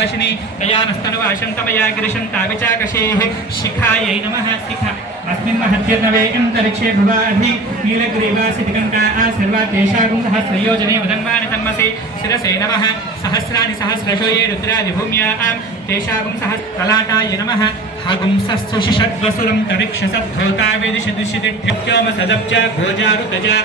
प्रकाशिनी तया नस्तनवाशं तमया गिरिशं ताविचाकशेः शिखायै नमः शिख। अस्मिन् महत्यर्णवे अन्तरिक्षे भवाधि नीलग्रीवासितिकङ्काः सर्वा तेषागुं सहस्रयोजने वदन्वानि तन्मसि शिरसे नमः। सहस्राणि सहस्रशो ये रुद्रादिभूम्यां तेषागुं सहस्रलाटाय नमः। हगुंसस्तु षड्वसुरं तरिक्षसद्धोता वेदिषदिषिदिठ्योमसदब्ज भोजारुगजा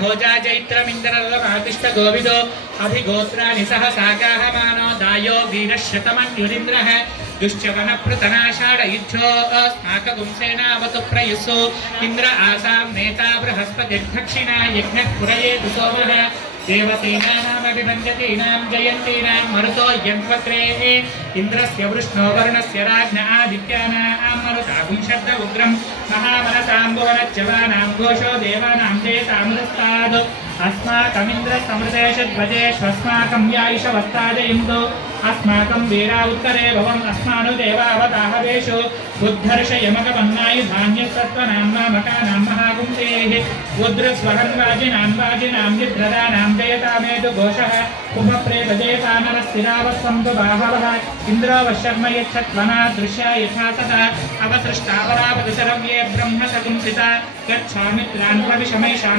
భోజా చైత్రమింద్రల మహాకృష్ణ గోవిదో అభిగోత్రాని సహ సాగాహమానో దాయో వీరశ్రతమన్యురింద్ర దుశ్చవన పృతనాషాఢ యుద్ధో అస్మాకగుంసేనావతు ప్రయుస్సు ఇంద్ర ఆసాం నేతా బృహస్పతిర్దక్షిణా యజ్ఞ పురయేతు సోమః దేవసేనాభిభంజతీనాం జయంతీనాం మరుతో యంత్వత్రే ఇంద్రస్య వృష్ణో వర్ణస్య రాజ్ఞ ఆదిత్యానా मरुतागुं शब्द उग्रं महामनसाम्बुवनच्यवानां घोषो देवानां चेतामृस्ताद् अस्माकमिन्द्रसमृतेषध्वजेष्वस्माकं यायुषवस्तादयिन्दो अस्माकं वीरा उत्तरे भवम् अस्मानुदेवावताहवेषु उद्धर्षयमकवन्नायुधान्यसत्त्वनाम्ना मकानां महागुंसेः उद्रस्वहन्वाजिनां वाजिनां जिद्रदानां जयतामेतु घोषः। उपप्रेतदेतानरस्थिरावत्सन्तु बाहवः। इन्द्रो वशर्म यच्छत्वना दृश्या यथा सदा। अवसृष्टावरापतिशरव्ये ब्रह्म सगुंसिता गच्छामित्रान् प्रविशमैषां